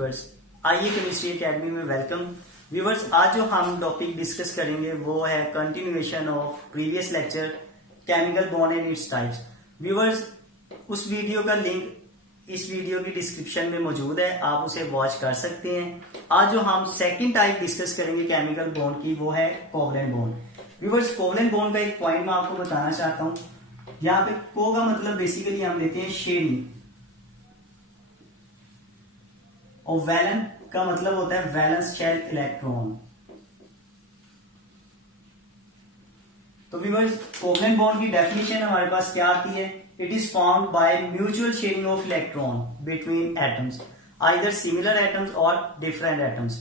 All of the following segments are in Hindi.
व्यूवर्स, आइए केमिस्ट्री एकेडमी में वेलकम। व्यूवर्स, आज जो हम टॉपिक डिस्कस करेंगे वो है continuation of previous lecture chemical bond and its types. Viewers, उस वीडियो का लिंक इस वीडियो की डिस्क्रिप्शन में मौजूद है, आप उसे वॉच कर सकते हैं। आज जो हम सेकंड टाइप डिस्कस करेंगे केमिकल बॉन्ड की वो है covalent bond. Viewers, covalent bond का एक पॉइंट मैं आपको बताना चाहता हूं। यहाँ पे को का मतलब बेसिकली हम लेते हैं शेयरिंग और वैलेंट का मतलब होता है वैलेंस शेल इलेक्ट्रॉन। तो व्यूअर्स, कोवलेंट बॉन्ड की डेफिनेशन हमारे पास क्या आती है? It is formed by mutual sharing of electron between atoms, either similar atoms और डिफरेंट एटम्स।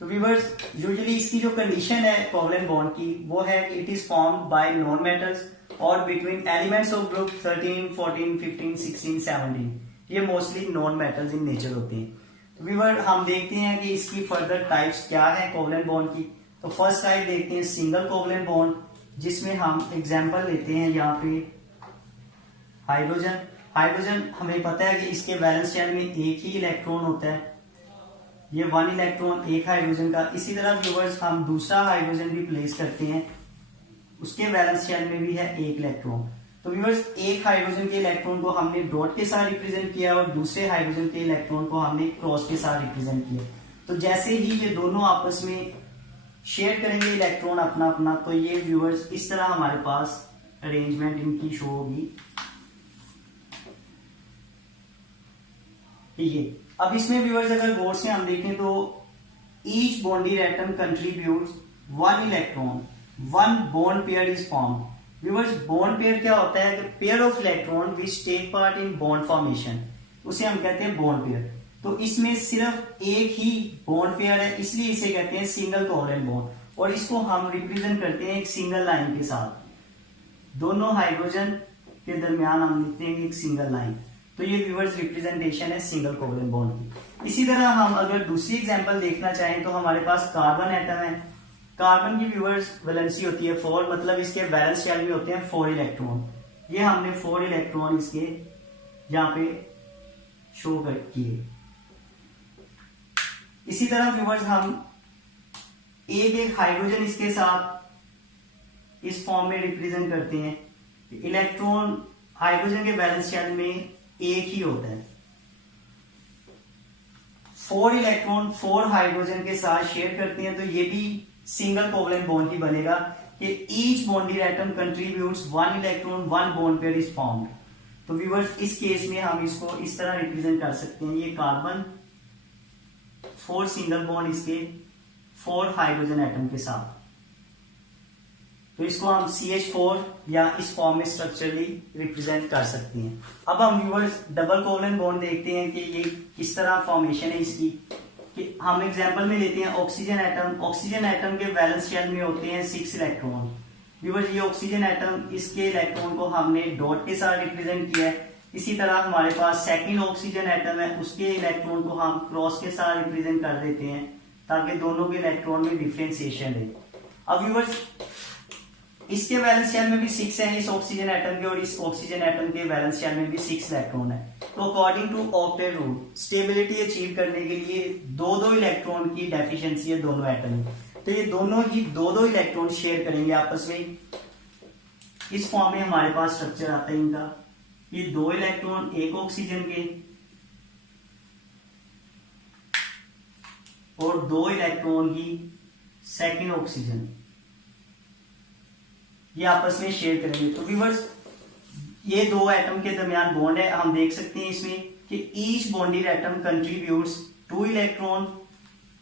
तो व्यूअर्स, यूजुअली इसकी जो कंडीशन है कोवलेंट बॉन्ड की वो है कि it is formed by non metals और बिटवीन एलिमेंट्स ऑफ ग्रुप 13, 14, 15, 16, 17। ये mostly non metals in nature होते हैं। तो व्यूअर, हम देखते हैं कि इसकी फर्दर टाइप्स क्या है कोवलेंट बॉन्ड की। तो फर्स्ट टाइप देखते हैं सिंगल कोवलेंट बॉन्ड, जिसमें हम एग्जांपल लेते हैं यहाँ पे हाइड्रोजन। हाइड्रोजन हमें पता है कि इसके वैलेंस शेल में एक ही इलेक्ट्रॉन होता है, ये 1 इलेक्ट्रॉन एक हाइड्रोजन का। इसी तरह व्यूअर्स, हम दूसरा हाइड्रोजन भी प्लेस करते हैं, उसके वैलेंस शेल में भी है एक इलेक्ट्रॉन। तो व्यूअर्स, एक हाइड्रोजन के इलेक्ट्रॉन को हमने डॉट के साथ रिप्रेजेंट किया और दूसरे हाइड्रोजन के इलेक्ट्रॉन को हमने क्रॉस के साथ रिप्रेजेंट किया। तो जैसे ही ये दोनों आपस में शेयर करेंगे इलेक्ट्रॉन अपना अपना, तो ये व्यूअर्स इस तरह हमारे पास अरेंजमेंट इनकी शो होगी। ये अब इसमें व्यूअर्स अगर गौर से हम देखें तो each bonded atom contributes 1 electron, 1 bond pair is formed. Viewers, bond pair क्या होता है? कि pair of electron which take part in bond formation, उसे हम कहते हैं बॉन्ड पेयर। तो इसमें सिर्फ एक ही बॉन्ड पेयर है, इसलिए इसे कहते हैं सिंगल कोवलेंट बॉन्ड। और इसको हम रिप्रेजेंट करते हैं एक सिंगल लाइन के साथ, दोनों हाइड्रोजन के दरमियान हम लिखते हैं एक सिंगल लाइन। तो ये व्यूअर्स रिप्रेजेंटेशन है सिंगल कोवलेंट बॉन्ड की। इसी तरह हम अगर दूसरी एग्जांपल देखना चाहें तो हमारे पास कार्बन एटम है। कार्बन की व्यूअर्स वैलेंसी होती है 4, मतलब इसके वैलेंस शेल में होते हैं 4 इलेक्ट्रॉन। ये हमने 4 इलेक्ट्रॉन इसके यहाँ पे शो किए। इसी तरह व्यूअर्स, हम एक हाइड्रोजन इसके साथ इस फॉर्म में रिप्रेजेंट करते हैं। इलेक्ट्रॉन हाइड्रोजन के वैलेंस शेल में एक ही होता है, 4 इलेक्ट्रॉन 4 हाइड्रोजन के साथ शेयर करते हैं। तो ये भी सिंगल कोवलेंट बॉन्ड ही बनेगा कि each bonded atom contributes 1 electron, 1 bond pair is formed. तो व्यूअर्स, इस केस में हम इसको इस तरह रिप्रेजेंट कर सकते हैं। ये कार्बन 4 सिंगल बॉन्ड इसके 4 हाइड्रोजन एटम के साथ, तो इसको हम CH4 या इस फॉर्म में स्ट्रक्चरली रिप्रेजेंट कर सकते हैं। अब हम व्यूअर्स डबल कोवलेंट बॉन्ड देखते हैं कि ये किस तरह फॉर्मेशन है इसकी। कि हम एग्जांपल में लेते हैं ऑक्सीजन एटम। ऑक्सीजन एटम के वैलेंस शेल में होते हैं 6 इलेक्ट्रॉन। व्यूअर्स, ये ऑक्सीजन एटम, इसके इलेक्ट्रॉन को हमने डॉट के साथ रिप्रेजेंट किया है। इसी तरह हमारे पास सेकेंड ऑक्सीजन एटम है, उसके इलेक्ट्रॉन को हम क्रॉस के साथ रिप्रेजेंट कर देते हैं ताकि दोनों के इलेक्ट्रॉन में डिफ्रेंसिएशन रहे। अब व्यूअर्स, इसके वैलेंस शेल में भी 6 है इस ऑक्सीजन एटम के, और इस ऑक्सीजन एटम के वैलेंस शेल में भी 6 इलेक्ट्रॉन है। तो according to octet rule, stability achieve करने के लिए 2-2 इलेक्ट्रॉन की डेफिशिएंसी है दोनों एटम में। तो ये दोनों ही 2-2 इलेक्ट्रॉन शेयर करेंगे आपस में। इस फॉर्म में हमारे पास स्ट्रक्चर आता है इनका। ये 2 इलेक्ट्रॉन एक ऑक्सीजन के और 2 इलेक्ट्रॉन ही सेकेंड ऑक्सीजन, ये आपस में शेयर करेंगे। तो व्यूअर्स, ये 2 एटम के दरमियान बॉन्ड है। हम देख सकते हैं इसमें कि each bonded atom contributes 2 electron,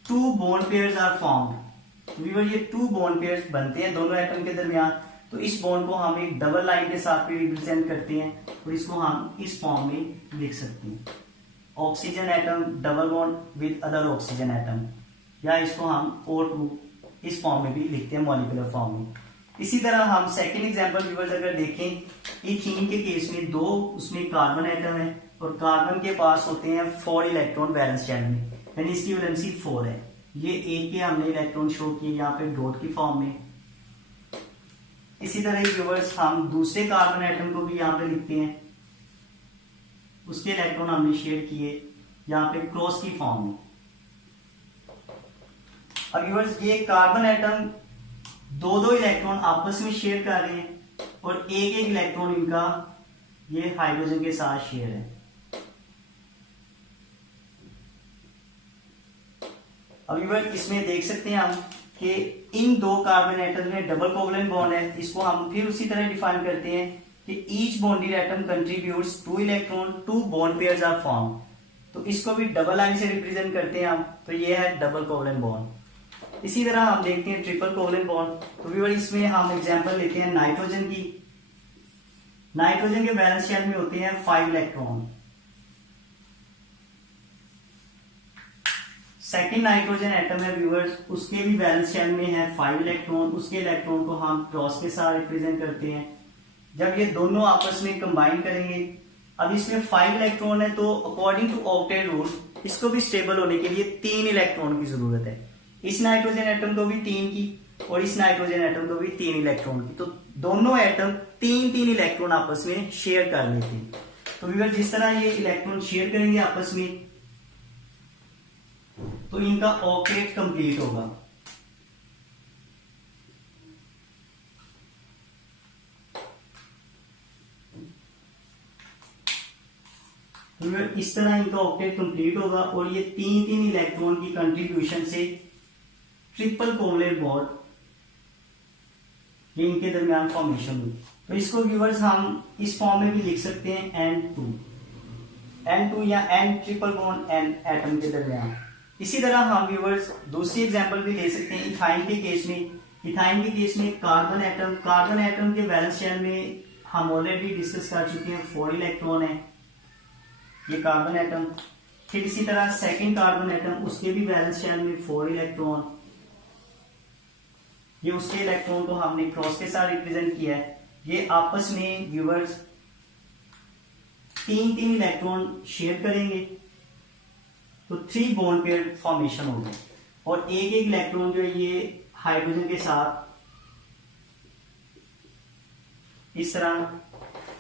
2 bond pairs are formed. तो व्यूअर, ये 2 बॉन्ड पेयर्स बनते हैं दोनों एटम के दरमियान। तो इस बॉन्ड को हम एक डबल लाइन के साथ भी रिप्रेजेंट करते हैं और इसको हम इस फॉर्म में लिख सकते हैं, oxygen atom double bond with other oxygen atom, या इसको हम O2 इस फॉर्म में भी लिखते हैं, मॉलिक्यूलर फॉर्म में। इसी तरह हम सेकेंड एग्जांपल व्यूअर्स अगर देखें, इथीन के केस में 2 उसमें कार्बन एटम है और कार्बन के पास होते हैं 4 इलेक्ट्रॉन वैलेंस शेल में, यानी इसकी वैलेंसी 4 है। ये एक के हमने इलेक्ट्रॉन शो किए यहाँ पे डॉट की फॉर्म में। इसी तरह व्यूअर्स, हम दूसरे कार्बन एटम को भी यहाँ पे लिखते हैं, उसके इलेक्ट्रॉन हमने शेयर किए यहाँ पे क्रॉस की फॉर्म में। अब व्यूअर्स ये कार्बन एटम दो दो इलेक्ट्रॉन आपस में शेयर कर रहे हैं और एक एक इलेक्ट्रॉन इनका ये हाइड्रोजन के साथ शेयर है। अब व्यूअर्स इसमें देख सकते हैं हम कि इन दो कार्बन एटम में डबल कोवलेंट बॉन्ड है। इसको हम फिर उसी तरह डिफाइन करते हैं कि each bonded atom contributes 2 electron, 2 bond pairs are form. तो इसको भी डबल लाइन से रिप्रेजेंट करते हैं हम, तो ये है डबल कोवलेंट बॉन्ड। इसी तरह हम देखते हैं ट्रिपल कोवलेंट बॉन्ड। तो व्यूअर्स इसमें हम एग्जांपल लेते हैं नाइट्रोजन की। नाइट्रोजन के वैलेंस शेल में होते हैं 5 इलेक्ट्रॉन। सेकेंड नाइट्रोजन एटम है व्यूअर्स, उसके भी वैलेंस शेल में है 5 इलेक्ट्रॉन। उसके इलेक्ट्रॉन को हम क्रॉस के साथ रिप्रेजेंट करते हैं। जब ये दोनों आपस में कंबाइन करेंगे, अब इसमें 5 इलेक्ट्रॉन है, तो अकॉर्डिंग टू ऑक्टेट रूल इसको भी स्टेबल होने के लिए 3 इलेक्ट्रॉन की जरूरत है। इस नाइट्रोजन एटम को भी 3 की और इस नाइट्रोजन एटम को भी 3 इलेक्ट्रॉन की। तो दोनों एटम 3-3 इलेक्ट्रॉन आपस में शेयर कर लेते हैं। तो व्यूअर्स जिस तरह ये इलेक्ट्रॉन शेयर करेंगे आपस में, तो इनका ऑक्टेट कंप्लीट होगा। तो इस तरह इनका ऑक्टेट कंप्लीट होगा और ये 3-3 इलेक्ट्रॉन की कंट्रीब्यूशन से ट्रिपल कोवलेंट बॉन्ड ये इनके दरमियान फॉर्मेशन हुई। तो इसको व्यूअर्स हम इस फॉर्म में भी लिख सकते हैं N2 या N triple bond N atom के दरमियान। इसी तरह हम व्यूअर्स दूसरी एग्जांपल भी ले सकते हैं इथाइन के केस में। इथाइन के केस में कार्बन एटम के वैलेंस शेल में हम ऑलरेडी डिस्कस कर चुके हैं 4 इलेक्ट्रॉन है ये कार्बन एटम। फिर इसी तरह सेकंड कार्बन एटम, उसके भी वैलेंस शेल में 4 इलेक्ट्रॉन। ये उसके इलेक्ट्रॉन को हमने क्रॉस के साथ रिप्रेजेंट किया है। ये आपस में व्यूअर्स 3-3 इलेक्ट्रॉन शेयर करेंगे, तो 3 बॉन्ड पेयर फॉर्मेशन होगा और एक एक इलेक्ट्रॉन जो है ये हाइड्रोजन के साथ इस तरह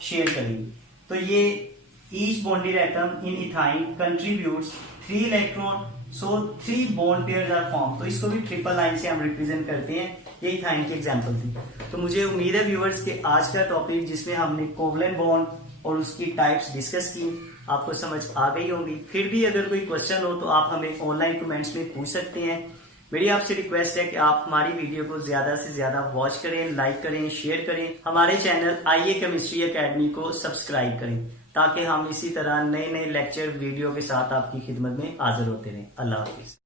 शेयर करेंगे। तो ये each bonded atom in ethyne contributes 3 electron, so 3 bond pairs are form. तो इसको भी ट्रिपल लाइन से हम रिप्रेजेंट करते हैं। ये इथाइन की एग्जांपल थी। तो मुझे उम्मीद है व्यूअर्स कि आज का टॉपिक जिसमें हमने कोवलेंट बॉन्ड और उसकी टाइप्स डिस्कस की आपको समझ आ गई होगी। फिर भी अगर कोई क्वेश्चन हो तो आप हमें ऑनलाइन कमेंट्स में पूछ सकते हैं। मेरी आपसे रिक्वेस्ट है कि आप हमारी वीडियो को ज्यादा से ज्यादा वॉच करें, लाइक करें, शेयर करें। हमारे चैनल आईए केमिस्ट्री एकेडमी को सब्सक्राइब करें ताकि हम इसी तरह नए नए लेक्चर वीडियो के साथ आपकी खिदमत में हाजिर होते रहें। अल्लाह हाफिज।